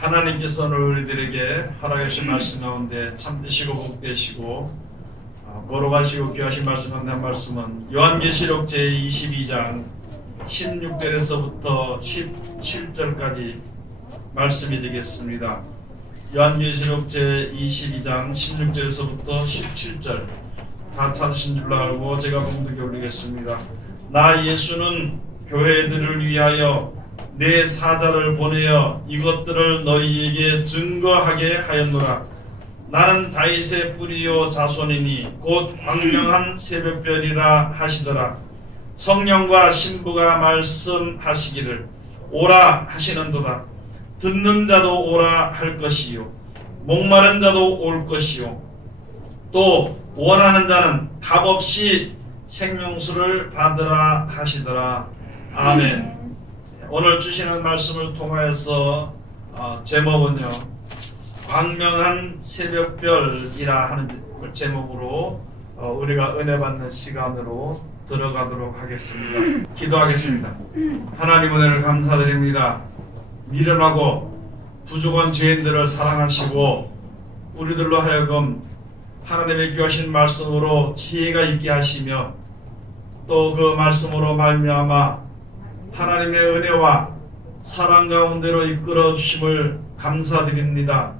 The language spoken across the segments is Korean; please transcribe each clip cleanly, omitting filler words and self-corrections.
하나님께서 오늘 우리들에게 허락해 주신 말씀 가운데 참되시고 복되시고 거룩하시고 귀하신 말씀 한다는 말씀은 요한계시록 제22장 16절에서부터 17절까지 말씀이 되겠습니다. 요한계시록 제22장 16절에서부터 17절 다 찾으신 줄로 알고 제가 봉독해 올리겠습니다. 나 예수는 교회들을 위하여 내 사자를 보내어 이것들을 너희에게 증거하게 하였노라. 나는 다윗의 뿌리요 자손이니 곧 광명한 새벽별이라 하시더라. 성령과 신부가 말씀하시기를 오라 하시는도다. 듣는 자도 오라 할 것이요 목마른 자도 올 것이요 또 원하는 자는 값없이 생명수를 받으라 하시더라. 아멘. 오늘 주시는 말씀을 통하여서 제목은요 광명한 새벽별이라 하는 제목으로 우리가 은혜 받는 시간으로 들어가도록 하겠습니다. 기도하겠습니다. 하나님 은혜를 감사드립니다. 미련하고 부족한 죄인들을 사랑하시고 우리들로 하여금 하나님의 귀하신 말씀으로 지혜가 있게 하시며 또 그 말씀으로 말미암아 하나님의 은혜와 사랑 가운데로 이끌어 주심을 감사드립니다.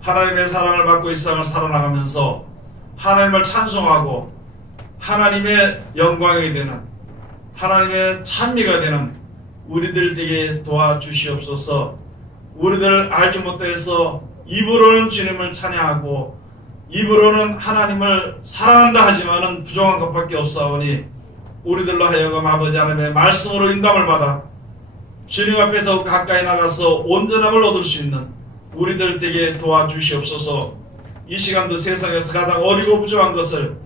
하나님의 사랑을 받고 이 세상을 살아나가면서 하나님을 찬송하고 하나님의 영광이 되는 하나님의 찬미가 되는 우리들 되게 도와주시옵소서. 우리들 알지 못해서 입으로는 주님을 찬양하고 입으로는 하나님을 사랑한다 하지만은 부족한 것밖에 없사오니 우리들로 하여금 아버지 하나님의 말씀으로 인도함을 받아 주님 앞에 더 가까이 나가서 온전함을 얻을 수 있는 우리들 되게 도와주시옵소서. 이 시간도 세상에서 가장 어리고 부족한 것을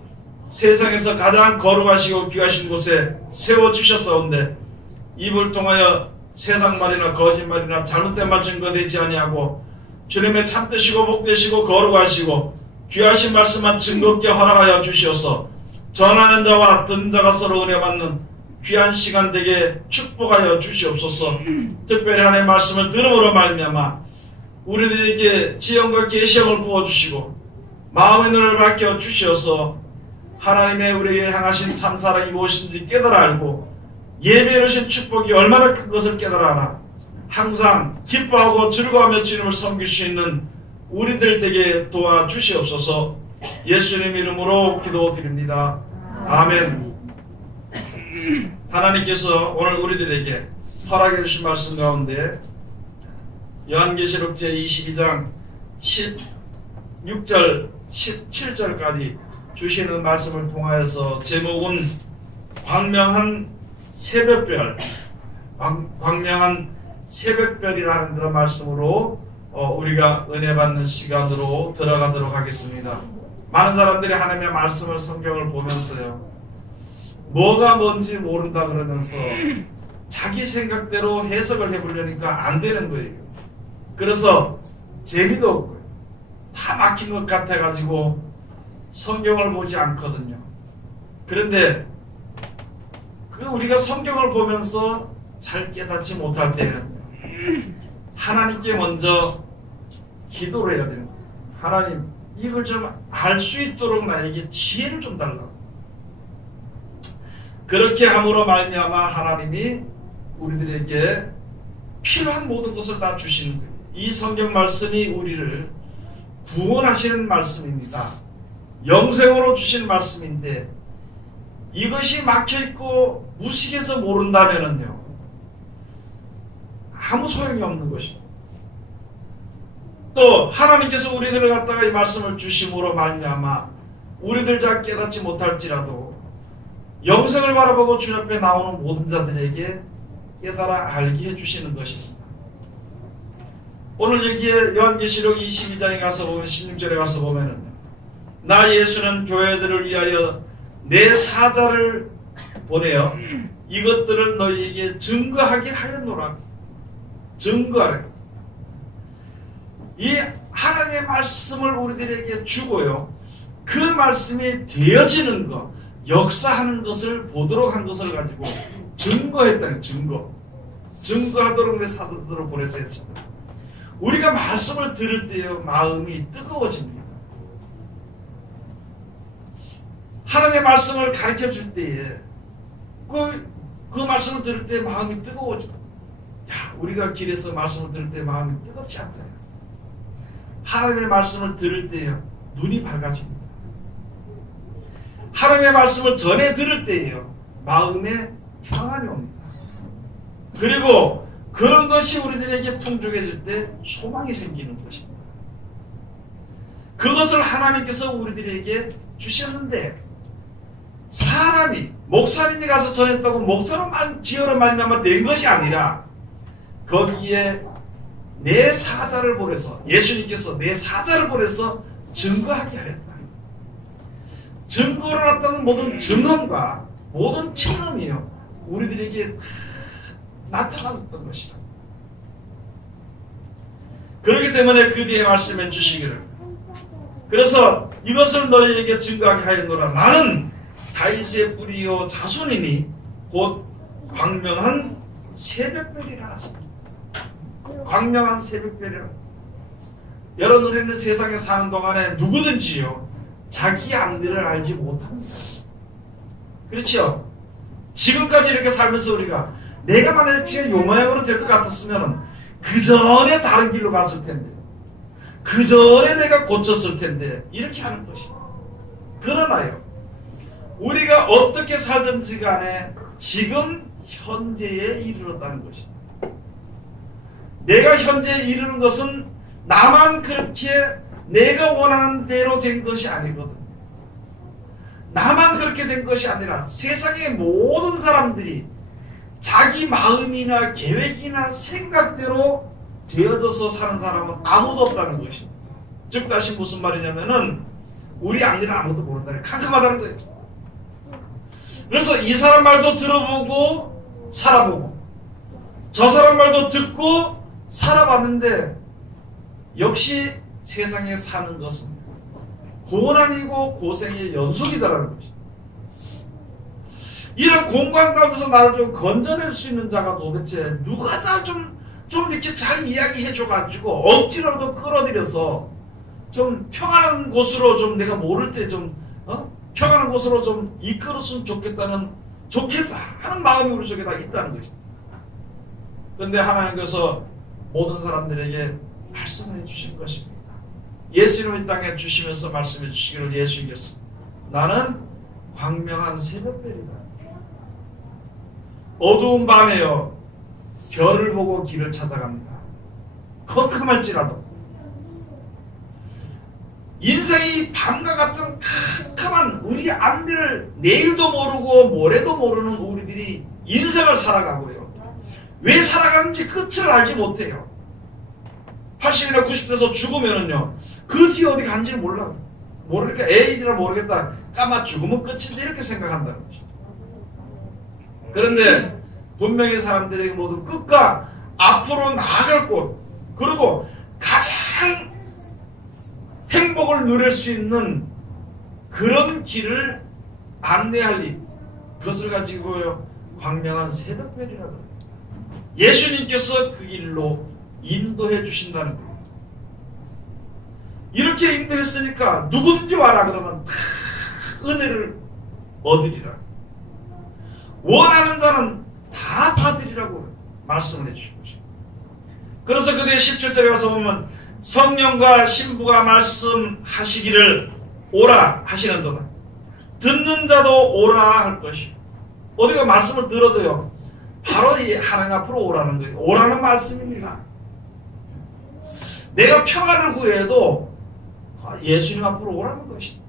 세상에서 가장 거룩하시고 귀하신 곳에 세워주셨사온데 입을 통하여 세상 말이나 거짓말이나 잘못된 말 증거되지 아니하고 주님의 참되시고 복되시고 거룩하시고 귀하신 말씀만 증거롭게 허락하여 주시어서 전하는 자와 듣는 자가 서로 은혜 받는 귀한 시간 되게 축복하여 주시옵소서. 특별히 하나님의 말씀을 들음으로 말미암아 우리들에게 지혜와 계시형을 부어주시고 마음의 눈을 밝혀 주시어서 하나님의 우리에게 향하신 참사랑이 무엇인지 깨달아 알고 예배해 주신 축복이 얼마나 큰 것을 깨달아 알아 항상 기뻐하고 즐거워하며 주님을 섬길 수 있는 우리들 되게 도와주시옵소서. 예수님 이름으로 기도드립니다. 아멘. 하나님께서 오늘 우리들에게 허락해 주신 말씀 가운데 요한계시록 제22장 16절 17절까지 주시는 말씀을 통하여서 제목은 광명한 새벽별, 광명한 새벽별이라는 그런 말씀으로 우리가 은혜 받는 시간으로 들어가도록 하겠습니다. 많은 사람들이 하나님의 말씀을 성경을 보면서요 뭐가 뭔지 모른다 그러면서 자기 생각대로 해석을 해보려니까 안 되는 거예요. 그래서 재미도 없고요 다 막힌 것 같아가지고 성경을 보지 않거든요. 그런데 우리가 성경을 보면서 잘 깨닫지 못할 때는 하나님께 먼저 기도를 해야 되는 거예요. 하나님 이걸 좀 알 수 있도록 나에게 지혜를 좀 달라. 그렇게 함으로 말미암아 하나님이 우리들에게 필요한 모든 것을 다 주시는 거예요. 이 성경 말씀이 우리를 구원하시는 말씀입니다. 영생으로 주신 말씀인데 이것이 막혀있고 무식해서 모른다면요 아무 소용이 없는 것입니다. 또 하나님께서 우리들을 갖다가 이 말씀을 주심으로 말미암아 우리들 잘 깨닫지 못할지라도 영생을 바라보고 주님 앞에 나오는 모든 자들에게 깨달아 알게 해주시는 것입니다. 오늘 여기에 요한계시록 22장에 가서 보면 16절에 가서 보면은 나 예수는 교회들을 위하여 내 사자를 보내어 이것들을 너희에게 증거하게 하였노라. 증거하래. 이 하나님의 말씀을 우리들에게 주고요 그 말씀이 되어지는 것 역사하는 것을 보도록 한 것을 가지고 증거했다는 증거하도록 내 사도들을 보내서 했습니다. 우리가 말씀을 들을 때요 마음이 뜨거워집니다. 하나님의 말씀을 가르쳐 줄 때에 그 말씀을 들을 때 마음이 뜨거워집니다. 야, 우리가 길에서 말씀을 들을 때 마음이 뜨겁지 않다요. 하나님의 말씀을 들을 때요 눈이 밝아집니다. 하나님의 말씀을 전해 들을 때에요 마음에 평안이 옵니다. 그리고 그런 것이 우리들에게 풍족해질 때 소망이 생기는 것입니다. 그것을 하나님께서 우리들에게 주셨는데 사람이 목사님이 가서 전했다고 목사로만 지어로 말미암아 된 것이 아니라 거기에 내 사자를 보내서 예수님께서 내 사자를 보내서 증거하게 하였다. 증거로 나타나는 모든 증언과 모든 체험이요 우리들에게 나타났던 것이다. 그렇기 때문에 그 뒤에 말씀해 주시기를 그래서 이것을 너희에게 증거하게 하였노라. 나는 다윗의 뿌리요 자손이니 곧 광명한 새벽별이라 하시다. 광명한 새벽별이라. 여러분 우리는 세상에 사는 동안에 누구든지요 자기 앞일을 알지 못합니다. 그렇죠? 지금까지 이렇게 살면서 우리가 내가 만약에 지금 요 모양으로 될 것 같았으면 그 전에 다른 길로 갔을 텐데 그 전에 내가 고쳤을 텐데 이렇게 하는 것이다. 그러나요 우리가 어떻게 살든지 간에 지금 현재에 이르렀다는 것이다. 내가 현재에 이르는 것은 나만 그렇게 내가 원하는 대로 된 것이 아니거든. 나만 그렇게 된 것이 아니라 세상의 모든 사람들이 자기 마음이나 계획이나 생각대로 되어져서 사는 사람은 아무도 없다는 것이. 즉 다시 무슨 말이냐면은 우리 앞일은 아무도 모른다. 캄캄하다는 거예요. 그래서 이 사람 말도 들어보고 살아보고 저 사람 말도 듣고 살아봤는데 역시 세상에 사는 것은 고난이고 고생의 연속이다라는 것이다. 이런 공간 가운데서 나를 좀 건져낼 수 있는 자가 도대체 누가 날 좀 이렇게 잘 이야기해줘가지고 억지로도 끌어들여서 좀 평안한 곳으로 좀 내가 모를 때 좀 평안한 곳으로 좀 이끌었으면 좋겠다 하는 마음이 우리 속에 다 있다는 것입니다. 그런데 하나님께서 모든 사람들에게 말씀해 주신 것입니다. 예수님을 이 땅에 주시면서 말씀해 주시기를 예수님께서 나는 광명한 새벽별이다. 어두운 밤에요 별을 보고 길을 찾아갑니다. 컴컴할지라도 인생이 밤과 같은 캄캄한 우리 앞일을 내일도 모르고 모레도 모르는 우리들이 인생을 살아가고요. 왜 살아가는지 끝을 알지 못해요. 80이나 90대에서 죽으면은요 그 뒤에 어디 간지 몰라. 모르니까 에이지라 모르겠다. 까마 죽으면 끝이지 이렇게 생각한다는 것이죠. 그런데 분명히 사람들에게 모두 끝과 앞으로 나아갈 곳 그리고 가장 행복을 누릴 수 있는 그런 길을 안내할 일 그것을 가지고요 광명한 새벽별이라고 합니다. 예수님께서 그 길로 인도해 주신다는 거예요. 이렇게 인도했으니까 누구든지 와라 그러면 다 은혜를 얻으리라. 원하는 자는 다 받으리라고 말씀을 해주신 것입니다. 그래서 그대의 17절에 가서 보면 성령과 신부가 말씀하시기를 오라 하시는도다. 듣는 자도 오라 할 것이요. 어디가 말씀을 들어도요 바로 이 하나님 앞으로 오라는 거예요. 오라는 말씀입니다. 내가 평안을 구해도 예수님 앞으로 오라는 것이다.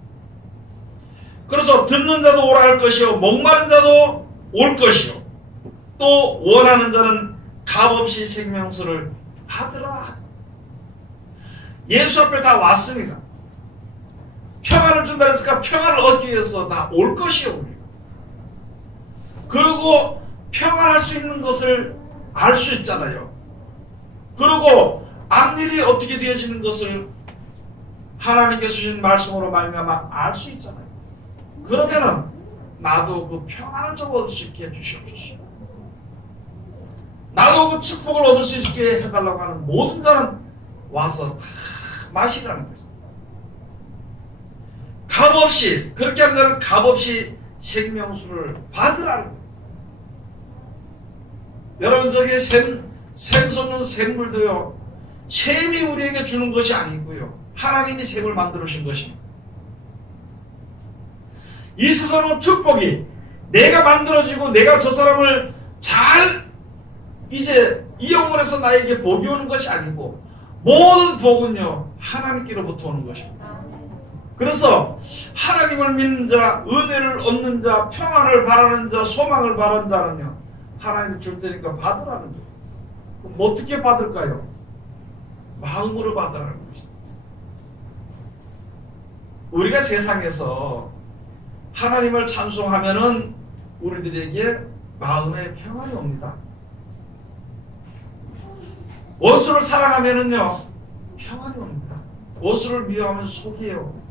그래서 듣는 자도 오라 할 것이요 목마른 자도 올 것이요 또 원하는 자는 값없이 생명수를 받으라. 예수 앞에 다 왔습니다. 평안을 준다 했으니까 평안을 얻기 위해서 다 올 것이요 우리가. 그리고 평안할 수 있는 것을 알 수 있잖아요. 그리고 앞일이 어떻게 되어지는 것을 하나님께서 주신 말씀으로 말미암아 알 수 있잖아요. 그러면은 나도 그 평안을 좀 얻을 수 있게 해주시옵소서. 나도 그 축복을 얻을 수 있게 해달라고 하는 모든 자는 와서 다 마시라는 거죠. 값없이, 그렇게 하면 값없이 생명수를 받으라는 거예요. 여러분, 저게 샘 솟는 샘물도요, 샘이 우리에게 주는 것이 아니고요, 하나님이 샘을 만들어 주신 것입니다. 이 세상은 축복이 내가 만들어지고 내가 저 사람을 잘 이제 이용을 해서 나에게 복이 오는 것이 아니고, 모든 복은요 하나님께로부터 오는 것입니다. 그래서 하나님을 믿는 자, 은혜를 얻는 자, 평안을 바라는 자, 소망을 바라는 자는요 하나님이 줄 테니까 받으라는 거예요. 그럼 어떻게 받을까요? 마음으로 받으라는 것입니다. 우리가 세상에서 하나님을 찬송하면은 우리들에게 마음의 평안이 옵니다. 원수를 사랑하면은요 평안이 옵니다. 원수를 미워하면 속이에요.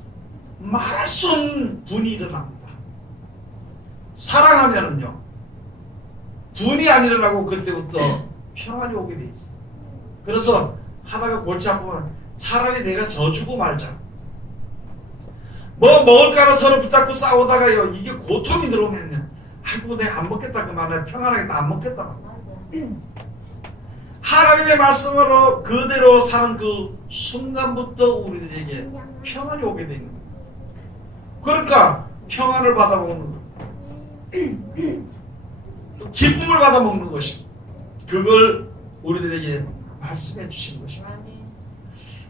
말할 수 없는 분이 일어납니다. 사랑하면은요 분이 안 일어나고 그때부터 평안이 오게 돼 있어요. 그래서 하다가 골치 아프면 차라리 내가 져주고 말자. 뭐 먹을까를 서로 붙잡고 싸우다가요 이게 고통이 들어오면요, 아이고 내가 안 먹겠다 그만해, 평안하겠다 안 먹겠다. 하나님의 말씀으로 그대로 사는 그 순간부터 우리들에게 평안이 오게 되는 거예요. 그러니까 평안을 받아 먹는 거예요. 또 기쁨을 받아 먹는 것이, 그걸 우리들에게 말씀해 주신 것입니다.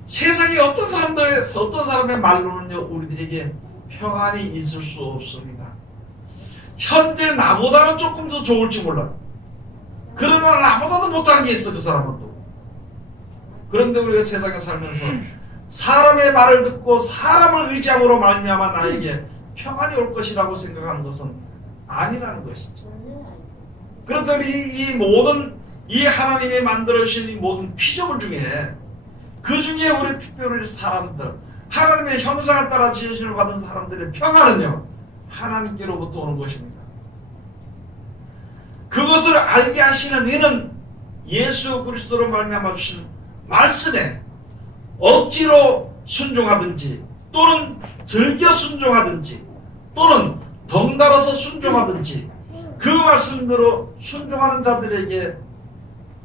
세상에 어떤 사람의 말로는요 우리들에게 평안이 있을 수 없습니다. 현재 나보다는 조금 더 좋을지 몰라요. 그러나 나보다도 못한 게 있어, 그 사람은 또. 그런데 우리가 세상에 살면서 사람의 말을 듣고 사람을 의지함으로 말미암아 나에게 평안이 올 것이라고 생각하는 것은 아니라는 것이죠. 그렇다면 이 모든, 이 하나님이 만들어주신 이 모든 피조물 중에, 그 중에 우리 특별히 사람들, 하나님의 형상을 따라 지으심을 받은 사람들의 평안은요 하나님께로부터 오는 것입니다. 그것을 알게 하시는 이는 예수 그리스도로 말미암아 주신 말씀에 억지로 순종하든지 또는 즐겨 순종하든지 또는 덩달아서 순종하든지 그 말씀대로 순종하는 자들에게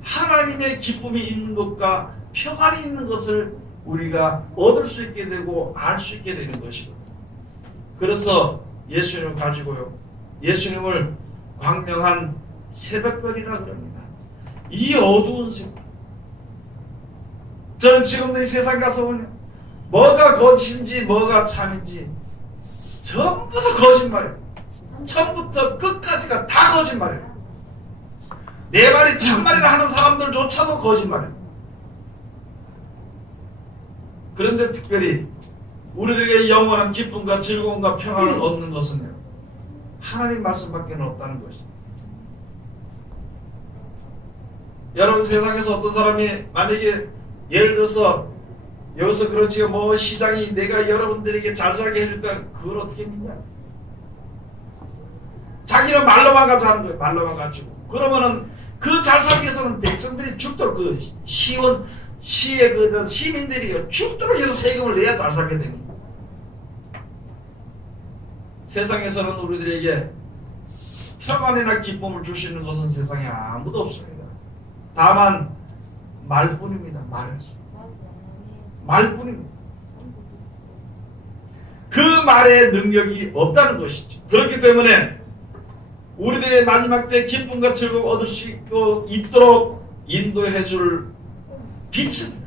하나님의 기쁨이 있는 것과 평안이 있는 것을 우리가 얻을 수 있게 되고 알 수 있게 되는 것이고, 그래서 예수님을 가지고요 예수님을 광명한 새벽별이라 그럽니다. 이 어두운 새벽, 저는 지금도 이 세상 가서 보면 뭐가 거짓인지 뭐가 참인지 전부 다 거짓말이에요. 처음부터 끝까지가 다 거짓말이에요. 내 말이 참말이라 하는 사람들조차도 거짓말이에요. 그런데 특별히 우리들에게 영원한 기쁨과 즐거움과 평안을 얻는 것은요 하나님 말씀밖에 없다는 것입니다. 여러분, 세상에서 어떤 사람이 만약에 예를 들어서 여기서 그러지요, 뭐 시장이 내가 여러분들에게 잘 살게 해줬다, 그걸 어떻게 믿냐? 자기는 말로만 가지고 하는 거예요. 말로만 가지고. 그러면은 그 잘 살기 위해서는 백성들이 죽도록, 그 시의 그 시민들이요 죽도록 해서 세금을 내야 잘 살게 됩니다. 세상에서는 우리들에게 평안이나 기쁨을 줄 수 있는 것은 세상에 아무도 없습니다. 다만 말뿐입니다. 말뿐입니다. 그 말의 능력이 없다는 것이죠. 그렇기 때문에 우리들의 마지막 때 기쁨과 즐거움을 얻을 수 있도록 인도해 줄 빛은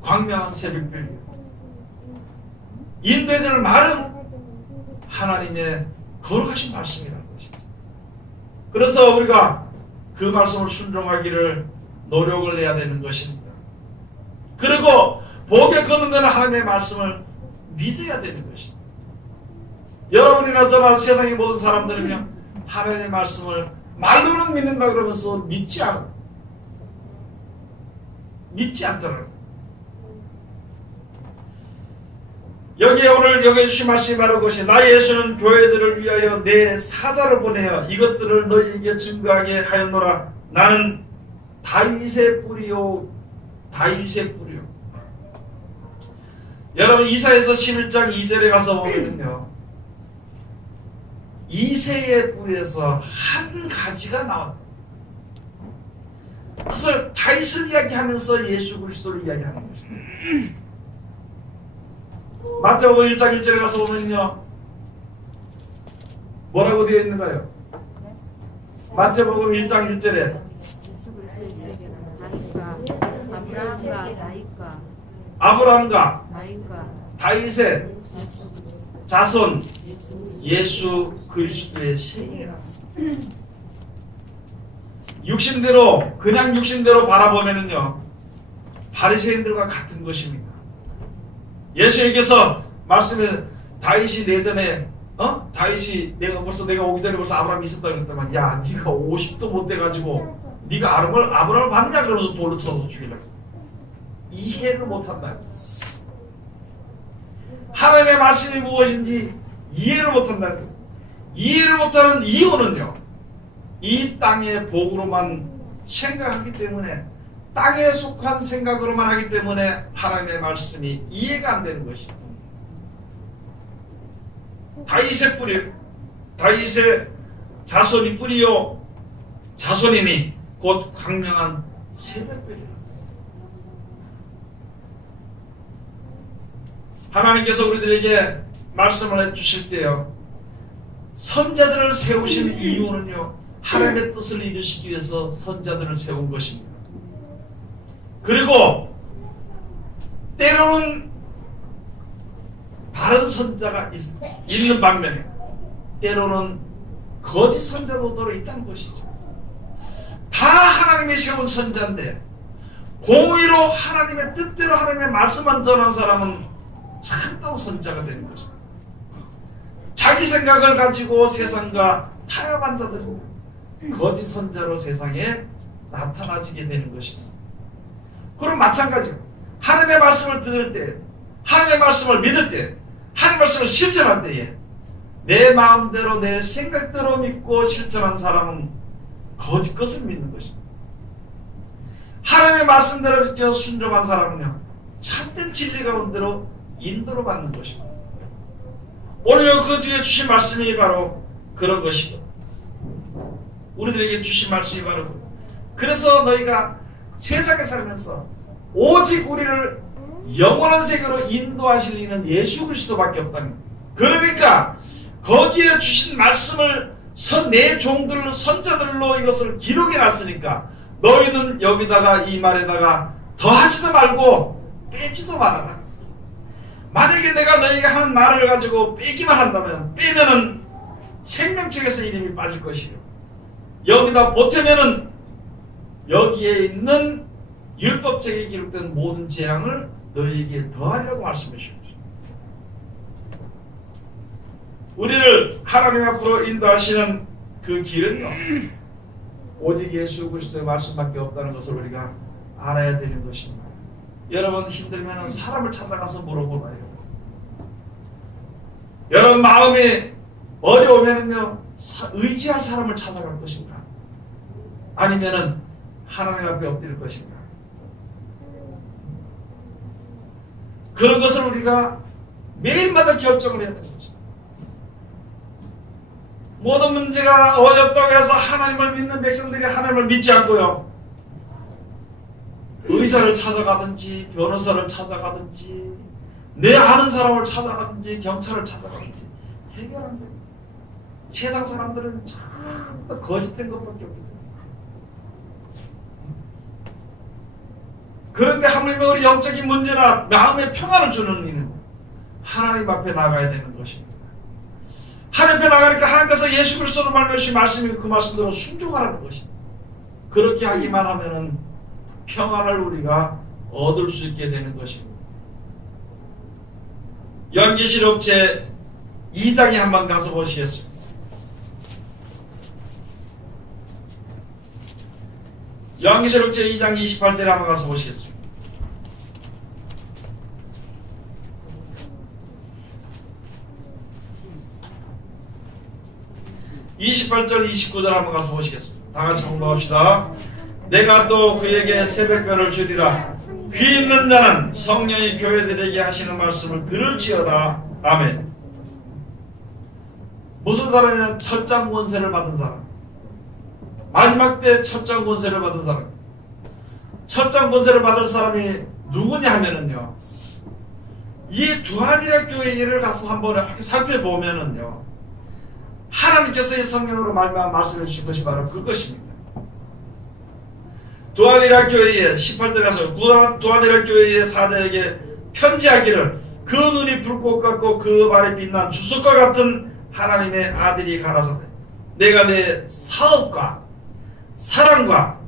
광명한 새벽별이에요. 인도해 줄 말은 하나님의 거룩하신 말씀이라는 것이죠. 그래서 우리가 그 말씀을 순종하기를 노력을 해야 되는 것입니다. 그리고 복에 거듭나는 하나님의 말씀을 믿어야 되는 것입니다. 여러분이나 저나 세상의 모든 사람들은요 하나님의 말씀을 말로는 믿는다 그러면서 믿지 않더라고요. 여기에 오늘 여기 주신 말씀이 바로 그것이, 나 예수는 교회들을 위하여 내 사자를 보내어 이것들을 너희에게 증거하게 하였노라. 나는 다윗의 뿌리요 여러분 이사야서 11장 2절에 가서 보면요, 이새의 뿌리에서 한 가지가 나왔다. 그래서 다윗을 이야기하면서 예수 그리스도를 이야기하는 것입니다. 마태복음 1장 1절에 가서 보면요, 뭐라고 되어 있는가요? 마태복음 1장 1절에 아브라함과 다윗의 자손 예수 그리스도의 세계라. 육신대로, 그냥 육신대로 바라보면은요, 바리새인들과 같은 것입니다. 예수에게서 말씀해, 다윗이 내전에 다윗이 내가 오기 전에 벌써 아브라함이 있었다고 했더만, 야 네가 50도 못 돼가지고 네가 아브라함을 봤냐? 그러면서 돌로 쳐서 죽이려고. 이해를 못한다. 하나님의 말씀이 무엇인지 이해를 못한다. 이해를 못하는 이유는요, 이 땅의 복으로만 생각하기 때문에, 땅에 속한 생각으로만 하기 때문에 하나님의 말씀이 이해가 안 되는 것이죠. 다윗의 뿌리, 다윗의 자손이 뿌리요 자손이니 곧 강명한 새벽별이라. 하나님께서 우리들에게 말씀을 해주실 때요, 선자들을 세우신 이유는요, 하나님의 뜻을 이루시기 위해서 선자들을 세운 것입니다. 그리고 때로는 바른 선자가 있는 반면에 때로는 거짓 선자도 더러 있다는 것이죠. 다 하나님이 세운 선자인데 공의로 하나님의 뜻대로 하나님의 말씀만 전한 사람은 참다운 선자가 되는 것이다. 자기 생각을 가지고 세상과 타협한 자들은 거짓 선자로 세상에 나타나지게 되는 것입니다. 그럼 마찬가지로 하나님의 말씀을 들을 때, 하나님의 말씀을 믿을 때, 하나님의 말씀을 실천할 때에 내 마음대로 내 생각대로 믿고 실천한 사람은 거짓 것을 믿는 것입니다. 하나님의 말씀대로 지켜 순종한 사람은요, 참된 진리 가운데로 인도로 받는 것입니다. 오늘 그 뒤에 주신 말씀이 바로 그런 것이고, 우리들에게 주신 말씀이 바로 그래서 너희가 세상에 살면서 오직 우리를 영원한 세계로 인도하실 이는 예수 그리스도밖에 없다는 거예요. 그러니까 거기에 주신 말씀을 내 종들 선자들로 이것을 기록해 놨으니까 너희는 여기다가 이 말에다가 더하지도 말고 빼지도 말아라. 만약에 내가 너희에게 하는 말을 가지고 빼기만 한다면, 빼면은 생명책에서 이름이 빠질 것이요, 여기다 보태면은 여기에 있는 율법책에 기록된 모든 재앙을 너희에게 더하려고 말씀해 주십니다. 우리를 하나님 앞으로 인도하시는 그 길은요, 오직 예수 그리스도의 말씀밖에 없다는 것을 우리가 알아야 되는 것입니다. 여러분 힘들면 사람을 찾아가서 물어보나요? 여러분 마음이 어려우면요, 의지할 사람을 찾아갈 것인가? 아니면은 하나님 앞에 엎드릴 것인가? 그런 것을 우리가 매일마다 결정을 해야 되는 것입니다. 모든 문제가 어렵다고 해서 하나님을 믿는 백성들이 하나님을 믿지 않고요, 의사를 찾아가든지 변호사를 찾아가든지 내 아는 사람을 찾아가든지 경찰을 찾아가든지 해결 안 됩니다. 세상 사람들은 전부 거짓된 것밖에 없기 때문에. 그런데 하물며 우리 영적인 문제나 마음의 평안을 주는 이는 하나님 앞에 나가야 되는 것입니다. 하나님 앞에 나가니까 하나님께서 예수 그리스도로 말씀하신 말씀이 그 말씀대로 순종하라는 것입니다. 그렇게 하기만 하면은 평안을 우리가 얻을 수 있게 되는 것입니다. 요한계시록 제 2장에 한번 가서 보시겠습니다. 요한계시록 제 2장 28절에 한번 가서 보시겠습니다. (28절) 29절 한번 가서 보시겠습니다. 다 같이 공부합시다. 내가 또 그에게 새벽별을 주리라. 귀 귀 있는 자는 성령이 교회들에게 하시는 말씀을 들을지어다. 아멘. 무슨 사람이냐? 첫장 권세를 받은 사람. 마지막 때 첫장 권세를 받은 사람. 첫장 권세를 받을 사람이 누구냐 하면은요, 이 두한이라 교회를 가서 한번 살펴보면은요, 하나님께서 이 성령으로 말씀해 주신 것이 바로 그것입니다. 두한이라 교회에 18절에 가서 두한이라 교회의 사자에게 편지하기를 그 눈이 불꽃 같고 그 발이 빛난 주석과 같은 하나님의 아들이 가라사대 내가 내 사업과 사랑과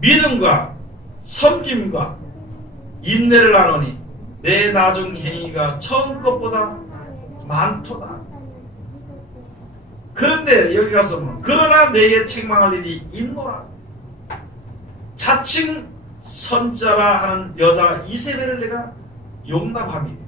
믿음과 섬김과 인내를 하노니 내 나중 행위가 처음 것보다 많도다. 그런데 여기 가서 뭐 그러나 내게 책망할 일이 있노라. 자칭 선자라 하는 여자 이세벨을 내가 용납함이.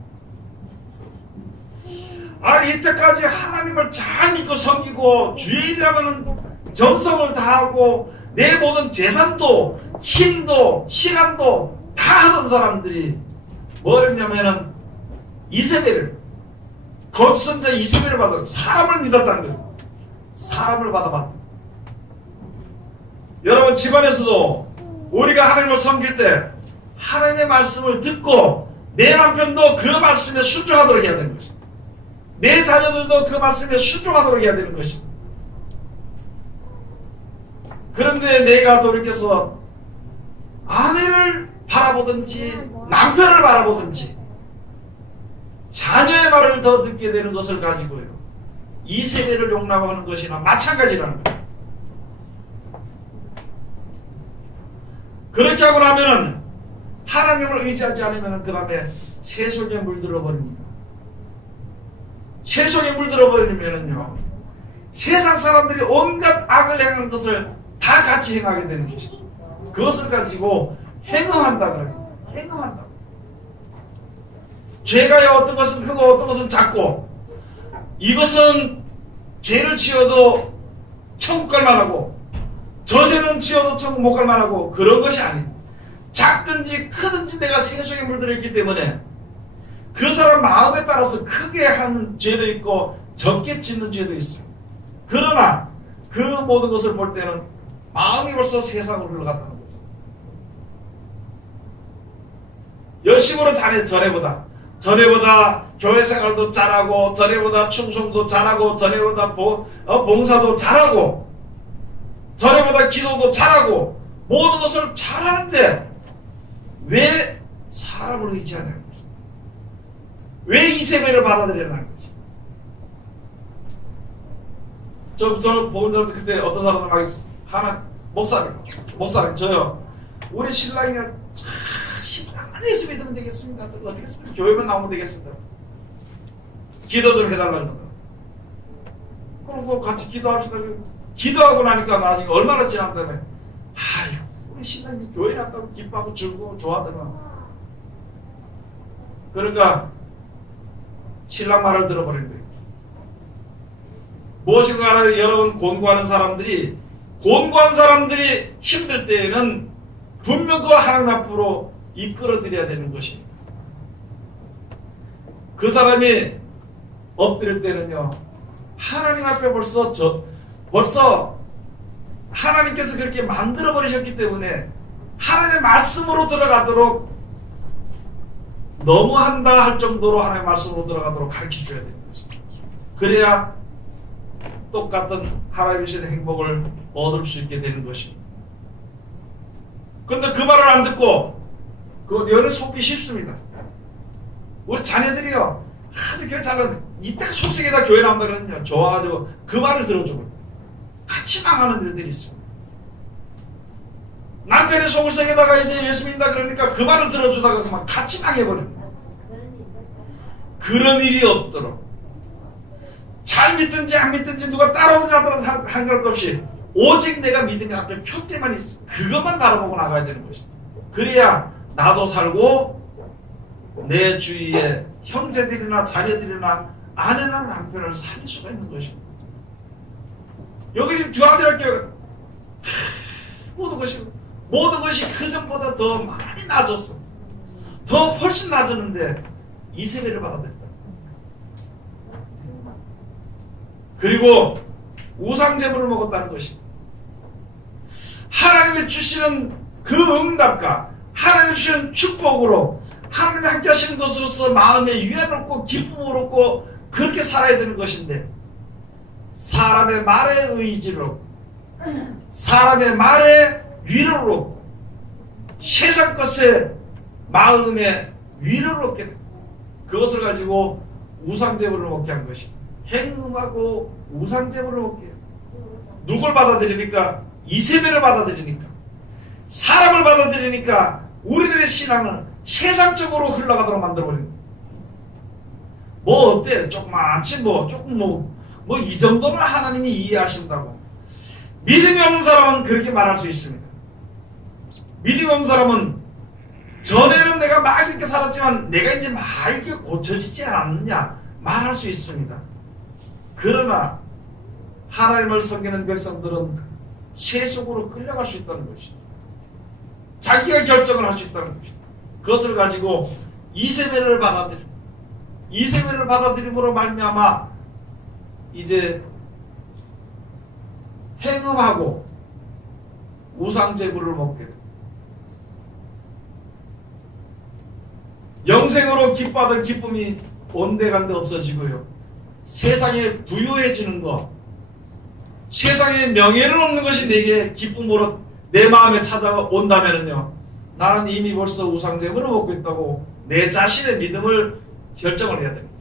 아니 이때까지 하나님을 잘 믿고 섬기고 주인이라면 정성을 다하고 내 모든 재산도 힘도 시간도 다 하던 사람들이 뭘 했냐면은 이세벨을 거선자 이세벨을 받은 사람을 믿었다는 거예요. 사람을 받아봤다. 여러분 집안에서도 우리가 하나님을 섬길 때 하나님의 말씀을 듣고 내 남편도 그 말씀에 순종하도록 해야 되는 것이다. 내 자녀들도 그 말씀에 순종하도록 해야 되는 것이다. 그런데 내가 돌이켜서 아내를 바라보든지 남편을 바라보든지 자녀의 말을 더 듣게 되는 것을 가지고요, 이 세대를 용납하는 것이나 마찬가지라는 거예요. 그렇게 하고 나면은 하나님을 의지하지 않으면 그 다음에 세속에 물들어 버립니다. 세속에 물들어 버리면은요, 세상 사람들이 온갖 악을 행하는 것을 다 같이 행하게 되는 것이죠. 그것을 가지고 행음한다 그럽니다. 행음한다. 죄가요 어떤 것은 크고 어떤 것은 작고, 이것은 죄를 지어도 천국 갈 만하고 저 죄는 지어도 천국 못 갈 만하고 그런 것이 아닙니다. 작든지 크든지 내가 세속에 물들어 있기 때문에 그 사람 마음에 따라서 크게 하는 죄도 있고 적게 짓는 죄도 있어요. 그러나 그 모든 것을 볼 때는 마음이 벌써 세상으로 흘러갔다는 거죠. 열심으로 전에보다 교회 생활도 잘하고, 전에보다 충성도 잘하고, 전에보다 봉사도 잘하고, 전에보다 기도도 잘하고, 모든 것을 잘하는데 왜 사람을 의지하냐는 거죠. 왜 이세벨을 받아들이냐는 거죠. 저는 보면서 그때 어떤 사람들 막 하나 목사님 저요, 우리 신랑이요, 신랑만 예수 믿으면 되겠습니다. 어떻게 했습니까? 교회만 나오면 되겠습니다. 기도 좀 해달라는 거다. 그럼 같이 기도합시다. 기도하고 나니까 나중에 얼마나 지난 다음에 아유 우리 신랑이 교회 났다고 기뻐하고 즐거워 좋아하더만. 그러니까 신랑 말을 들어버린 거예요. 무엇인가 알아요? 여러분, 권고하는 사람들이 힘들 때에는 분명 그 하나님 앞으로 이끌어드려야 되는 것입니다. 그 사람이 엎드릴 때는요, 하나님 앞에 벌써 하나님께서 그렇게 만들어 버리셨기 때문에 하나님의 말씀으로 들어가도록, 너무한다 할 정도로 하나님의 말씀으로 들어가도록 가르쳐 줘야 되는 것입니다. 그래야 똑같은 하나님이 주시는 행복을 얻을 수 있게 되는 것입니다. 근데 그 말을 안 듣고 그 열에 속기 쉽습니다. 우리 자녀들이요, 아주 교회 잘하는데 이따가 속색에다 교회 나온다 그러면요, 좋아가지고 그 말을 들어주고 같이 망하는 일들이 있습니다. 남편의 속을색에다가 이제 예수 믿는다 그러니까 그 말을 들어주다가 그만 같이 망해버립니다. 그런 일이 없도록 잘 믿든지 안 믿든지 누가 따라오든지 안 따라오든지 상관없이 오직 내가 믿음이 앞에 표대만 있어, 그것만 바라보고 나가야 되는 것입니다. 그래야 나도 살고 내 주위에 형제들이나 자녀들이나 아내나 남편을 살릴 수가 있는 것입니다. 여기 두아들할 교회가 모든 것이 그 전보다 더 많이 나아졌어. 더 훨씬 낮았는데 이세벨을 받아들였다. 그리고 우상제물을 먹었다는 것입니다. 하나님이 주시는 그 응답과 하나님이 주시는 축복으로 하나님이 함께 하시는 것으로서 마음에 위안을 얻고 기쁨을 얻고 그렇게 살아야 되는 것인데, 사람의 말에 의지를 얻고 사람의 말에 위로를 얻고 세상 것에 마음에 위로를 얻게 됩니다. 그것을 가지고 우상제물을 먹게 한 것입니다. 행음하고 우상제물을 먹게 해요. 누굴 받아들이니까? 이세벨을 받아들이니까, 사람을 받아들이니까 우리들의 신앙을 세상적으로 흘러가도록 만들어버립니다. 뭐 어때? 조그맣지 조금 이 정도면 하나님이 이해하신다고. 믿음이 없는 사람은 그렇게 말할 수 있습니다. 믿음이 없는 사람은 전에는 내가 막 이렇게 살았지만 내가 이제 막 이게 고쳐지지 않았느냐 말할 수 있습니다. 그러나 하나님을 섬기는 백성들은 세속으로 끌려갈 수 있다는 것이죠. 자기가 결정을 할 수 있다는 것이죠. 그것을 가지고 이세벨을 받아들임으로 말미암아 이제 행음하고 우상제물을 먹게 됩니다. 영생으로 기뻐하던 기쁨이 온데간데 없어지고요. 세상에 부유해지는 것, 세상에 명예를 얻는 것이 내게 기쁨으로 내 마음에 찾아온다면요, 나는 이미 벌써 우상제물을 먹고 있다고 내 자신의 믿음을 결정을 해야 됩니다.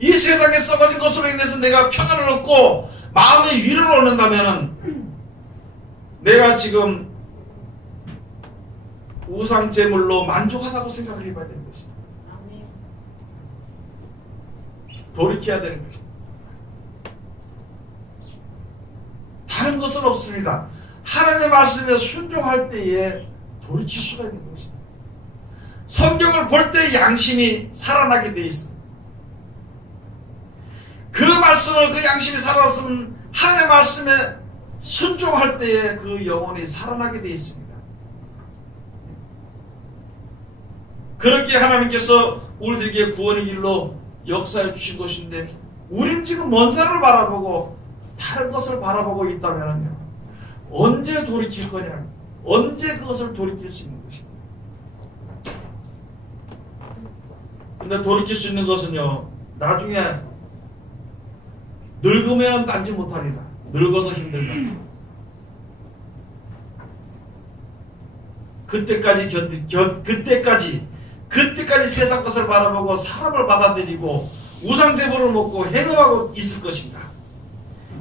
이 세상에 썩어진 것으로 인해서 내가 평안을 얻고 마음의 위로를 얻는다면 내가 지금 우상제물로 만족하다고 생각을 해봐야 되는 것이다. 돌이켜야 되는 것이다. 다른 것은 없습니다. 하나님의 말씀에 순종할 때에 돌이킬 수가 있는 것입니다. 성경을 볼 때 양심이 살아나게 돼 있습니다. 그 말씀을, 그 양심이 살아났으면 하나님의 말씀에 순종할 때에 그 영혼이 살아나게 돼 있습니다. 그렇게 하나님께서 우리들에게 구원의 길로 역사해 주신 것인데, 우린 지금 먼 산을 바라보고 다른 것을 바라보고 있다면요, 언제 돌이킬 거냐, 언제 그것을 돌이킬 수 있는 것입니다. 근데 돌이킬 수 있는 것은요, 나중에 늙으면 딴지 못합니다. 늙어서 힘들면. 그때까지 그때까지 세상 것을 바라보고 사람을 받아들이고 우상제물을 먹고 행음하고 있을 것인가?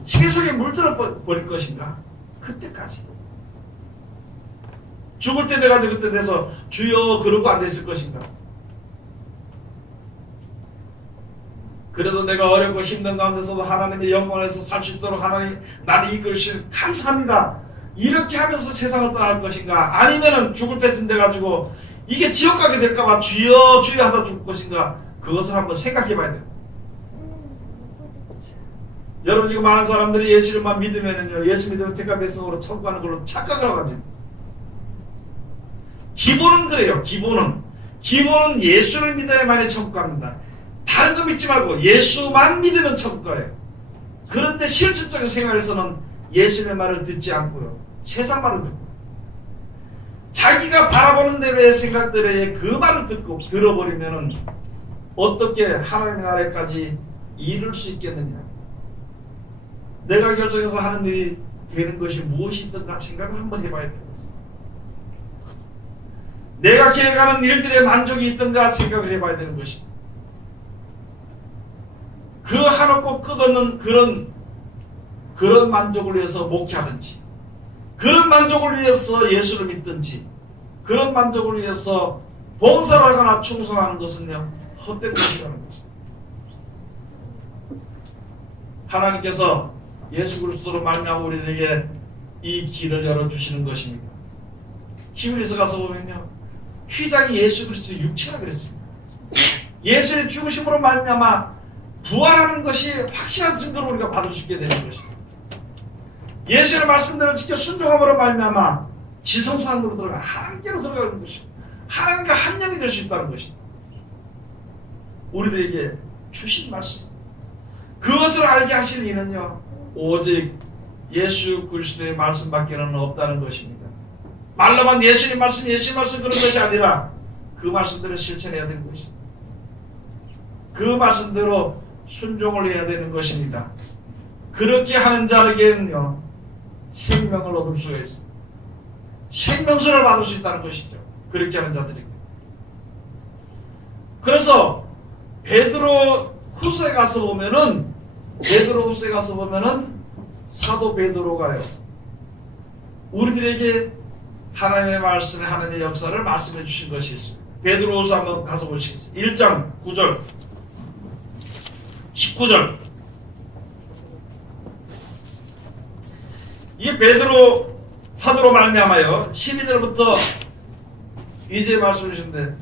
세상에 물들어 버릴 것인가? 그때까지. 죽을 때 내가 그때 돼서 주여 그러고 앉아있을 것인가? 그래도 내가 어렵고 힘든 가운데서도 하나님의 영광에서 살 수 있도록 하나님 나를 이끌으시는 감사합니다. 이렇게 하면서 세상을 떠날 것인가? 아니면은 죽을 때쯤 돼가지고 이게 지옥 가게 될까봐 주여 주여 하다 죽을 것인가? 그것을 한번 생각해 봐야 돼요. 여러분, 지금 많은 사람들이 예수님만 믿으면은요, 예수 믿으면 택한 백성으로 천국 가는 걸로 착각을 하고 가지고. 기본은 그래요. 기본은 예수를 믿어야만이 천국 갑니다. 다른 거 믿지 말고 예수만 믿으면 천국 가요. 그런데 실질적인 생활에서는 예수님의 말을 듣지 않고요, 세상 말을 듣고 자기가 바라보는 대로의 생각대로의 그 말을 듣고 들어버리면은 어떻게 하나님의 나라에까지 이룰 수 있겠느냐? 내가 결정해서 하는 일이 되는 것이 무엇이 있던가 생각을 한번 해봐야 돼요. 내가 계획하는 일들의 만족이 있던가 생각을 해봐야 되는 것이. 그 한없고 끝없는 그런 만족을 위해서 목회하든지, 그런 만족을 위해서 예수를 믿든지, 그런 만족을 위해서 봉사를 하거나 충성하는 것은요, 헛된 것이라는 것입니다. 하나님께서 예수 그리스도로 말미암아 우리들에게 이 길을 열어주시는 것입니다. 히브리서 가서 보면요, 휘장이 예수 그리스도의 육체라 그랬습니다. 예수의 죽으심으로 말미암아 부활하는 것이 확실한 증거로 우리가 받을 수 있게 되는 것입니다. 예수의 말씀대로 지켜 순종함으로 말미암아 지성소 안으로 들어가 하나님께로 들어가는 것이 하나님과 한 영이 될 수 있다는 것이 우리들에게 주신 말씀. 그것을 알게 하실 이는요 오직 예수 그리스도의 말씀밖에는 없다는 것입니다. 말로만 예수님 말씀 그런 것이 아니라 그 말씀대로 실천해야 되는 것입니다. 그 말씀대로 순종을 해야 되는 것입니다. 그렇게 하는 자에게는요 생명을 얻을 수가 있습니다. 생명수를 받을 수 있다는 것이죠. 그렇게 하는 자들이. 그래서 베드로 후서에 가서 보면은 사도 베드로가요 우리들에게 하나님의 말씀에 하나님의 역사를 말씀해 주신 것이 있습니다. 베드로후서 한번 가서 보시겠습니다. 1장 9절 19절. 이게 베드로 사도로 말미암아요 12절부터 이제 말씀해 주신데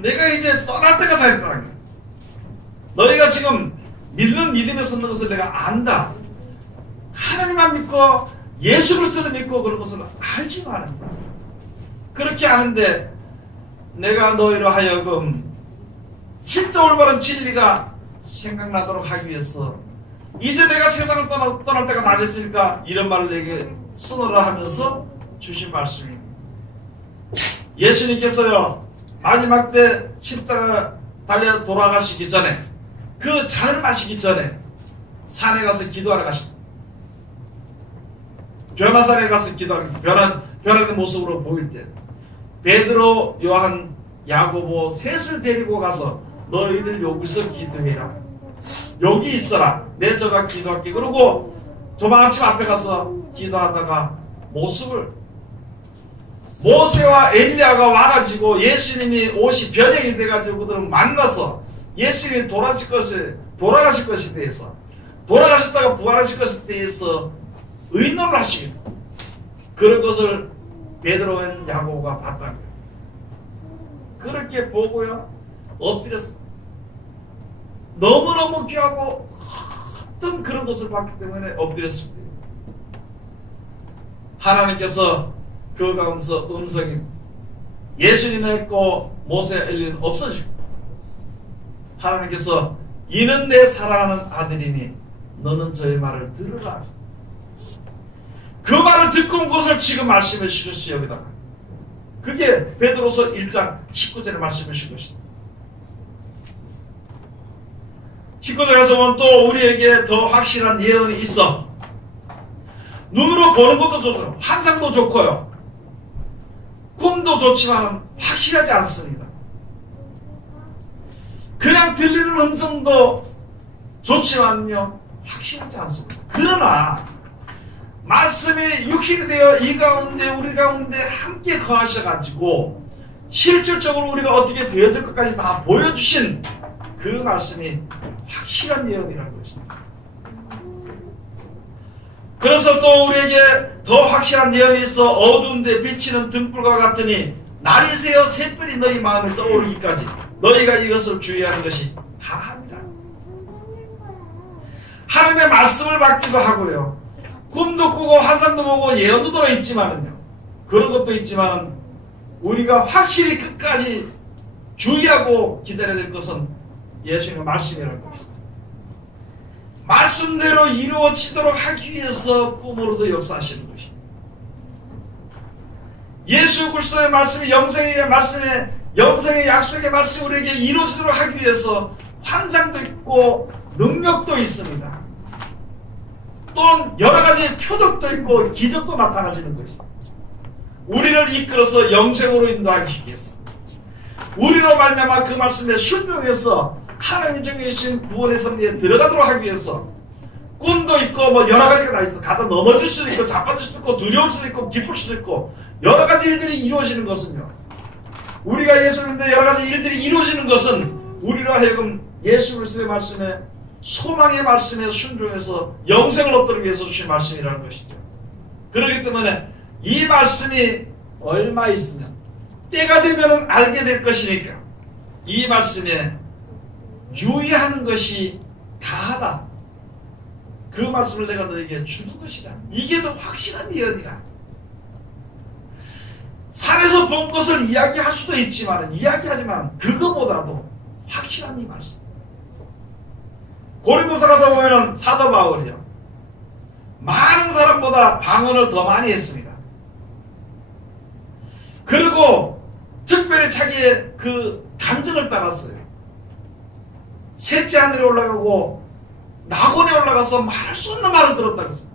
내가 이제 떠날 때가 다 했다. 너희가 지금 믿는 믿음에 섰는 것을 내가 안다. 하나님만 믿고 예수 그리스도를 믿고 그런 것을 알지만 그렇게 아는데 내가 너희로 하여금 진짜 올바른 진리가 생각나도록 하기 위해서 이제 내가 세상을 떠날 때가 다 됐으니까 이런 말을 내게 쓰노라 하면서 주신 말씀입니다. 예수님께서요 마지막 때 십자가 달려 돌아가시기 전에 그 잔을 마시기 전에 산에 가서 기도하러 가십니다. 변화산에 가서 기도하는 변화된 모습으로 보일 때 베드로, 요한, 야고보 셋을 데리고 가서 너희들 여기서 기도해라. 여기 있어라. 내 저가 기도할게. 그러고 조망침 앞에 가서 기도하다가 모습을 모세와 엘리야가 와가지고 예수님이 옷이 변형이 돼가지고 그들을 만나서 예수님이 돌아가실 것에 대해서 돌아가셨다가 부활하실 것에 대해서 의논을 하시겠다. 그런 것을 베드로와 야고보가 봤다는 거예요. 그렇게 보고요 엎드렸어. 너무너무 귀하고 어떤 그런 것을 봤기 때문에 엎드렸습니다. 하나님께서 그 가운데서 음성이 예수님은 했고 모세 엘리는 없어지고 하나님께서 이는 내 사랑하는 아들이니 너는 저의 말을 들으라. 그 말을 듣고 온 것을 지금 말씀해 주셨어요. 여기다가 그게 베드로서 1장 19절에 말씀해 주신 것입니다. 19절에서 보면 또 우리에게 더 확실한 예언이 있어. 눈으로 보는 것도 좋고 환상도 좋고요 꿈도 좋지만 확실하지 않습니다. 그냥 들리는 음성도 좋지만요 확실하지 않습니다. 그러나 말씀이 육신이 되어 이 가운데 우리 가운데 함께 거하셔가지고 실질적으로 우리가 어떻게 되어질 것까지 다 보여주신 그 말씀이 확실한 예언이라는 것입니다. 그래서 또 우리에게 더 확실한 예언이 있어. 어두운데 비치는 등불과 같으니 날이 새어 새별이 너희 마음에 떠오르기까지 너희가 이것을 주의하는 것이 다함이라. 하나님의 말씀을 받기도 하고요 꿈도 꾸고 환상도 보고 예언도 들어있지만은요 그런 것도 있지만 우리가 확실히 끝까지 주의하고 기다려야 될 것은 예수님의 말씀이라는 것이죠. 말씀대로 이루어지도록 하기 위해서 꿈으로도 역사하시는 것입니다. 예수 그리스도의 말씀이 영생의 말씀에 영생의 약속의 말씀이 우리에게 이루어지도록 하기 위해서 환상도 있고 능력도 있습니다. 또는 여러가지 표적도 있고 기적도 나타나지는 것입니다. 우리를 이끌어서 영생으로 인도하기 위해서 우리로 말미암아 그 말씀에 순종해서 하나님이 정해주신 구원의 섭리에 들어가도록 하기 위해서 꿈도 있고 뭐 여러가지가 다 있어. 가다 넘어질 수도 있고 자빠질 수도 있고 두려울 수도 있고 기쁠 수도 있고 여러가지 일들이 이루어지는 것은요 우리가 예수를 믿는데 여러가지 일들이 이루어지는 것은 우리로 하여금 예수 그리스도의 말씀에 소망의 말씀에 순종해서 영생을 얻도록 위해서 주신 말씀이라는 것이죠. 그렇기 때문에 이 말씀이 얼마 있으면 때가 되면 알게 될 것이니까 이 말씀에 유의하는 것이 다하다. 그 말씀을 내가 너에게 주는 것이다. 이게 더 확실한 예언이라. 산에서 본 것을 이야기할 수도 있지만, 이야기하지만 그거보다도 확실한 이 말씀. 고린도서 가서 보면은 사도 바울이요, 많은 사람보다 방언을 더 많이 했습니다. 그리고 특별히 자기의 그 감정을 따랐어요. 셋째 하늘에 올라가고 낙원에 올라가서 말할 수 없는 말을 들었다고 했어요.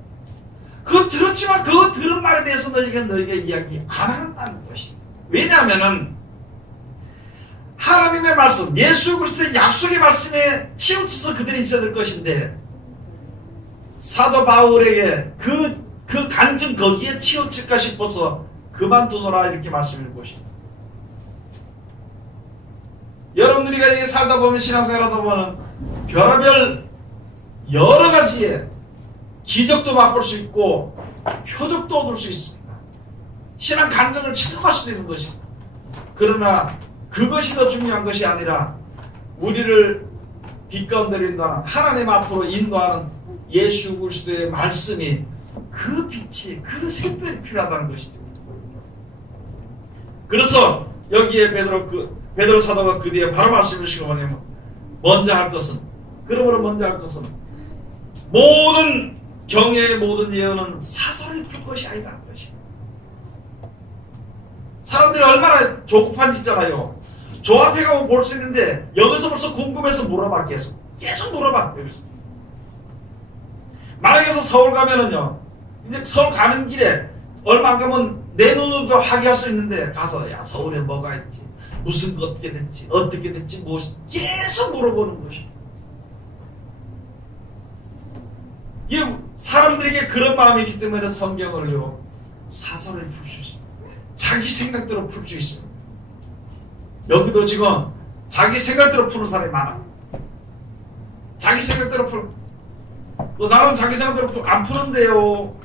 그거 들었지만 그 들은 말에 대해서 너희가 이야기 안 한다는 것이. 왜냐하면은 하나님의 말씀, 예수 그리스도의 약속의 말씀에 치우쳐서 그들이 있어야 될 것인데, 사도 바울에게 그 간증 거기에 치우칠까 싶어서 그만두노라 이렇게 말씀을 보셨어요. 여러분들이 이게 살다 보면, 신앙생활 하다 보면 별의별 여러 가지의 기적도 맛볼 수 있고 표적도 얻을 수 있습니다. 신앙 간증을 체험할 수도 있는 것입니다. 그러나 그것이 더 중요한 것이 아니라 우리를 빛 가운데 인도하는, 하나님 앞으로 인도하는 예수 그리스도의 말씀이, 그 빛이, 그 색별이 필요하다는 것이죠. 그래서 여기에 베드로 사도가 그 뒤에 바로 말씀을 주시고 뭐냐면, 먼저 할 것은, 그러므로 먼저 할 것은 모든 경외의 모든 예언은 사설이 풀 것이 아니라는 것이. 사람들이 얼마나 조급한 짓잖아요. 저 앞에 가면 볼 수 있는데 여기서 벌써 궁금해서 물어봐. 계속 물어봐. 여기서. 만약에 서울 가면은요, 이제 서울 가는 길에 얼마 안 가면 내 눈으로도 확인할 수 있는데, 가서 야 서울에 뭐가 있지, 무슨 거 어떻게 됐지, 무엇이, 계속 물어보는 것이. 이 사람들에게 그런 마음이 있기 때문에 성경을요, 사설을 풀 수 있습니다. 자기 생각대로 풀 수 있습니다. 여기도 지금 자기 생각대로 푸는 사람이 많아. 자기 생각대로 나는 자기 생각대로 안 푸는데요.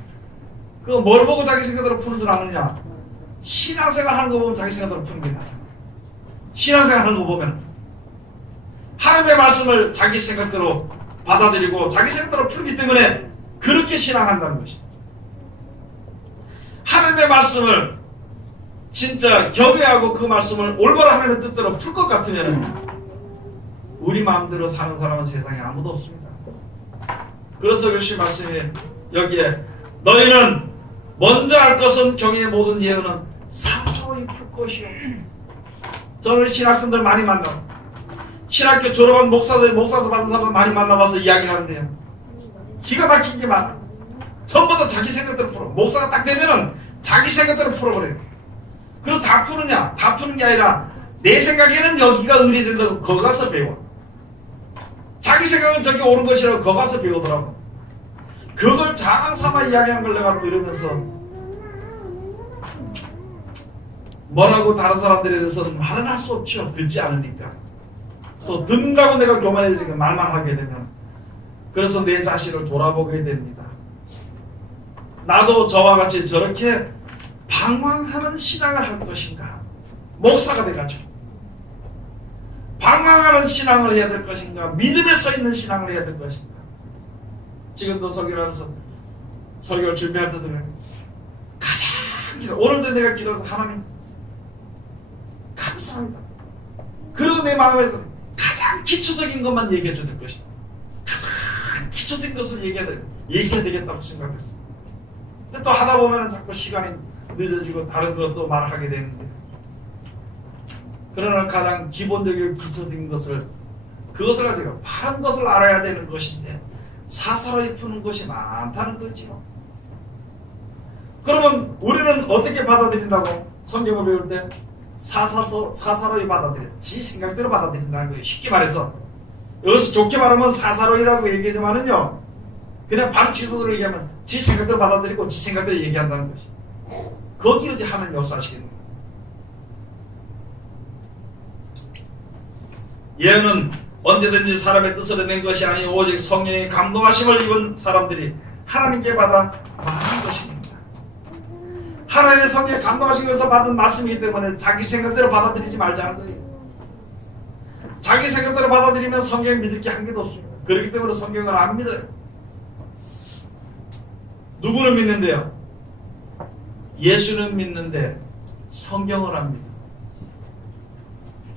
뭘 보고 자기 생각대로 푸는 줄 아느냐? 신앙생활 하는 거 보면 자기 생각대로 푸는 게 나타나. 신앙생활 하는 거 보면 하나님의 말씀을 자기 생각대로 받아들이고 자기 생각대로 풀기 때문에 그렇게 신앙한다는 것이다. 하나님의 말씀을 진짜 경외하고 그 말씀을 올바른 하나님의 뜻대로 풀 것 같으면 우리 마음대로 사는 사람은 세상에 아무도 없습니다. 그래서 역시 말씀이 여기에, 너희는 먼저 할 것은 경외의 모든 예언은 사사로이 풀 것이요. 저는 신학생들 많이 만나고, 신학교 졸업한 목사서 받은 사람들 많이 만나봐서 이야기하는데요, 기가 막힌 게 많아. 전부 다 자기 생각대로 풀어. 목사가 딱 되면은 자기 생각대로 풀어버려요. 그리고 다 푸느냐? 다 푸는 게 아니라 내 생각에는 여기가 의뢰된다고 거기 가서 배워. 자기 생각은 저기 옳은 것이라고 거기 가서 배우더라고. 그걸 자랑 삼아 이야기한 걸 내가 들으면서 뭐라고 다른 사람들에 대해서는 말은 할 수 없죠. 듣지 않으니까. 또 듣는다고 내가 교만해지니까 말만 하게 되면, 그래서 내 자신을 돌아보게 됩니다. 나도 저와 같이 저렇게 방황하는 신앙을 할 것인가? 목사가 돼가지고 방황하는 신앙을 해야 될 것인가? 믿음에 서 있는 신앙을 해야 될 것인가? 지금도 설교를 하면서 설교를 준비할 때 들어요. 가장 오늘도 내가 기도해서, 하나님 감사합니다. 그리고 내 마음에서 가장 기초적인 것만 얘기해 줘야 될 것이다. 가장 기초적인 것을 얘기해야 되겠다고 생각했어요. 근데 또 하다 보면 자꾸 시간이 늦어지고 다른 것도 말하게 되는데, 그러나 가장 기본적이고 기초적인 것을, 그것을 가지고 바른 것을 알아야 되는 것인데 사사로이 푸는 것이 많다는 거지요. 그러면 우리는 어떻게 받아들인다고? 성경을 배울 때 사사로이 받아들여. 지 생각대로 받아들인다는 거예요. 쉽게 말해서, 여기서 좋게 말하면 사사로이라고 얘기하지만은요, 그냥 바로 지속으로 얘기하면 지 생각대로 받아들이고 지 생각대로 얘기한다는 것이. 거기 어디 하나님 역사하시겠는 거예요. 예언은 언제든지 사람의 뜻으로 낸 것이 아니오 오직 성령의 감동하심을 입은 사람들이 하나님께 받아 말한 것입니다. 하나님의 성령의 감동하심에서 받은 말씀이기 때문에 자기 생각대로 받아들이지 말자는 거예요. 자기 생각대로 받아들이면 성경을 믿을 게 한 개도 없습니다. 그렇기 때문에 성경을 안 믿어요. 누구는 믿는데요? 예수는 믿는데 성경을 합니다.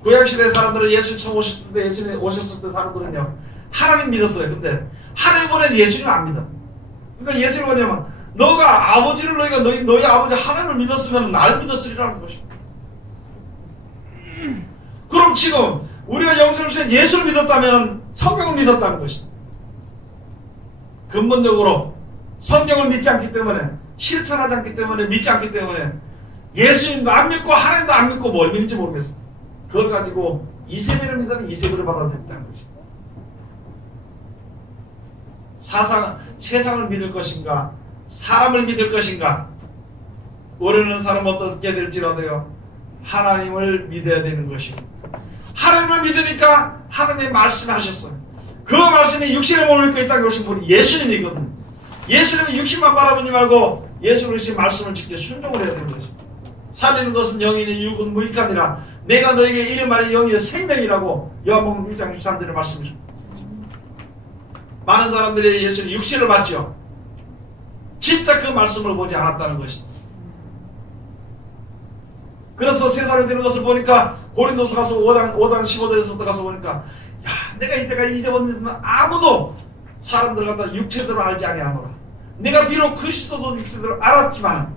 구약시대 사람들은 예수님 처음 오셨을 때, 예수님 오셨을 때 사람들은요, 하나님 믿었어요. 근데 하나님 보낸 예수님 안 믿어. 그러니까 예수님 뭐냐면, 너가 아버지를 너희 아버지 하나님을 믿었으면 날 믿었으리라는 것입니다. 그럼 지금 우리가 영생을 주신 예수를 믿었다면 성경을 믿었다는 것이다. 근본적으로 성경을 믿지 않기 때문에, 실천하지 않기 때문에, 믿지 않기 때문에 예수님도 안 믿고 하나님도 안 믿고 뭘 믿는지 모르겠어. 그걸 가지고 이세벨을 믿으면 이세벨을 받아들였다는 것입니다. 세상을 믿을 것인가, 사람을 믿을 것인가, 우리는 사람 어떻게 될지라도요, 하나님을 믿어야 되는 것입니다. 하나님을 믿으니까 하나님의 말씀하셨어요. 그 말씀이 육신의 몸을 입고 이 땅에 오신 분이 예수님이거든요. 예수님이 육신만 바라보지 말고 예수 그리스도의 말씀을 지켜 순종을 해야 되는 것입니다. 살리는 것은 영이니 육은 무익하니라. 내가 너에게 이름 말이 영이여 생명이라고 요한복음 6장 63절의 말씀이죠. 많은 사람들이 예수님 육신을 봤죠. 진짜 그 말씀을 보지 않았다는 것입니다. 그래서 세 살이 되는 것을 보니까 고린도서 가서 5장 15절에서부터 가서 보니까, 야, 내가 이때가 잊어버렸는데 아무도 사람들 갖다 육체대로 알지 아니하노라. 내가 비록 그리스도도 육체대로 알았지만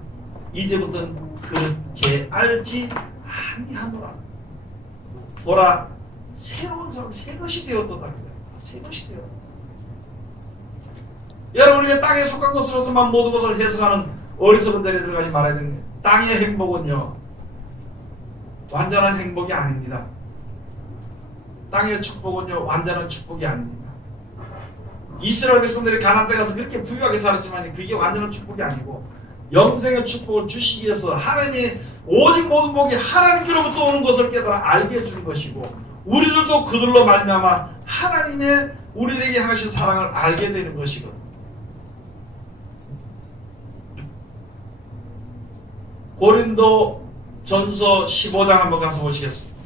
이제부터는 그렇게 알지 아니하노라. 보라, 새로운 사람, 새 것이 되었도다. 새 것이 되었다. 여러분, 우리가 땅에 속한 것으로서만 모든 것을 해석하는 어리석은 자리에 들어가지 말아야 되는 거예요. 땅의 행복은요, 완전한 행복이 아닙니다. 땅의 축복은요, 완전한 축복이 아닙니다. 이스라엘 백성들이 가나안 땅에 가서 그렇게 부유하게 살았지만 그게 완전한 축복이 아니고, 영생의 축복을 주시기 위해서 하나님이 오직 모든 복이 하나님께로부터 오는 것을 깨달아 알게 해주는 것이고, 우리들도 그들로 말미암아 하나님의 우리에게 하신 사랑을 알게 되는 것이거든요. 고린도 전서 15장 한번 가서 보시겠습니다.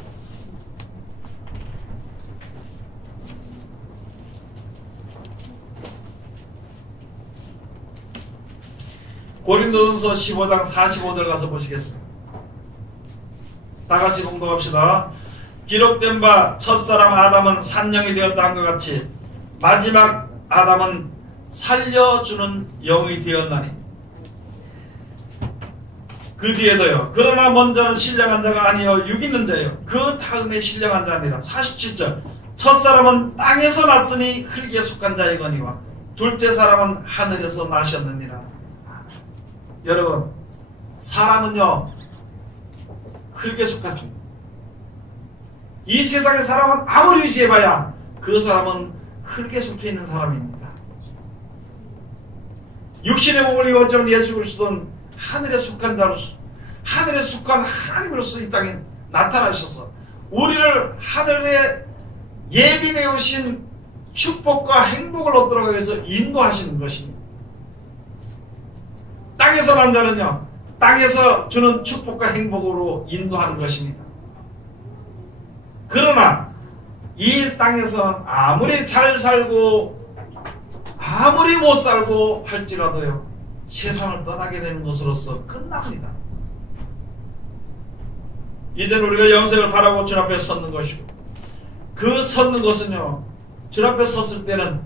고린도전서 15장 45절 가서 보시겠습니다. 다같이 봉독합시다. 기록된 바 첫사람 아담은 산령이 되었다 한 것 같이 마지막 아담은 살려주는 영이 되었나니, 그 뒤에도요, 그러나 먼저는 신령한 자가 아니요 육 있는 자요 그 다음에 신령한 자니라. 47절, 첫사람은 땅에서 났으니 흙에 속한 자이거니와 둘째 사람은 하늘에서 나셨느니라. 여러분, 사람은요 흙에 속았습니다. 이 세상의 사람은 아무리 의지해봐야 그 사람은 흙에 속해 있는 사람입니다. 육신의 몸을 입었지만 예수 그리스도는 하늘에 속한 자로서, 하늘에 속한 하나님으로서 이 땅에 나타나셔서 우리를 하늘에 예비해 오신 축복과 행복을 얻도록 위해서 인도하시는 것입니다. 땅에서 난 자는요, 땅에서 주는 축복과 행복으로 인도하는 것입니다. 그러나 이 땅에서 아무리 잘 살고 아무리 못 살고 할지라도요, 세상을 떠나게 되는 것으로서 끝납니다. 이제는 우리가 영생을 바라고 주 앞에 섰는 것이고, 그 섰는 것은요, 주 앞에 섰을 때는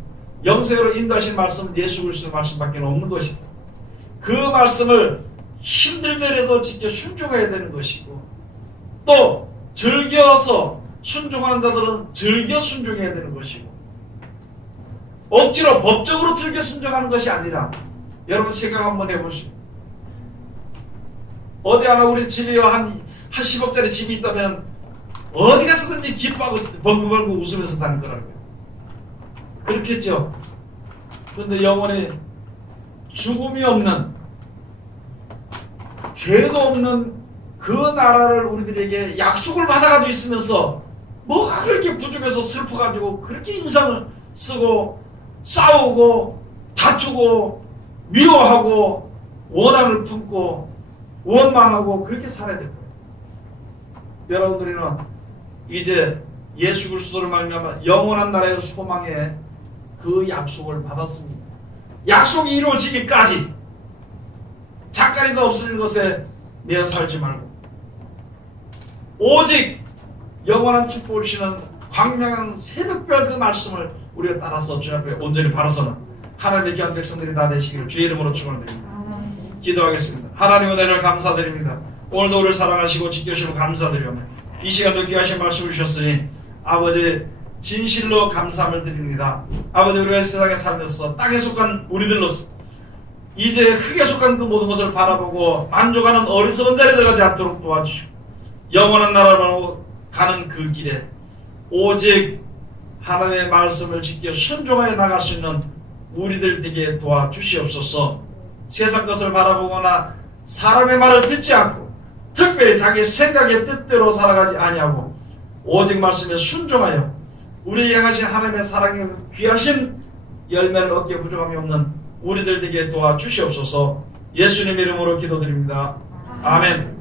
영생으로 인도하신 말씀, 예수 그리스도의 말씀밖에 없는 것입니다. 그 말씀을 힘들더라도 지켜 순종해야 되는 것이고, 또 즐겨서 순종하는 자들은 즐겨 순종해야 되는 것이고, 억지로 법적으로 즐겨 순종하는 것이 아니라, 여러분 생각 한번 해보시오. 어디 하나 우리 집에 한 10억짜리 집이 있다면 어디 가서든지 기뻐하고 벌긋벌긋 웃으면서 사는 거라고요. 그렇겠죠. 그런데 영원히 죽음이 없는, 죄도 없는 그 나라를 우리들에게 약속을 받아가지고 있으면서 뭐가 그렇게 부족해서 슬퍼가지고 그렇게 인상을 쓰고 싸우고 다투고 미워하고 원한을 품고 원망하고 그렇게 살아야 될 거예요. 여러분들은 이제 예수 그리스도를 말미암아 영원한 나라의 소망에 그 약속을 받았습니다. 약속이 이루어지기까지 작가리도 없어진 것에 매어 살지 말고, 오직 영원한 축복을 주시는 광명한 새벽별 그 말씀을 우리가 따라서 주 앞에 온전히 바라서는 하나님의 귀한 백성들이 다 되시기를 주의 이름으로 축원드립니다. 기도하겠습니다. 하나님 은혜를 감사드립니다. 오늘도 우리를 사랑하시고 지켜주시고 감사드리며 이 시간도 귀하신 말씀을 주셨으니 아버지 진실로 감사함을 드립니다. 아버지 우리가 이 세상에 살면서 땅에 속한 우리들로서 이제 흙에 속한 그 모든 것을 바라보고 만족하는 어리석은 자리에 들어가지 않도록 도와주시고 영원한 나라로 가는 그 길에 오직 하나님의 말씀을 지켜 순종하여 나갈 수 있는 우리들 되게 도와주시옵소서. 세상 것을 바라보거나 사람의 말을 듣지 않고 특별히 자기 생각의 뜻대로 살아가지 아니하고 오직 말씀에 순종하여 우리 향하신 하나님의 사랑의 귀하신 열매를 얻게 부족함이 없는 우리들 되게 도와주시옵소서. 예수님 이름으로 기도드립니다. 아멘.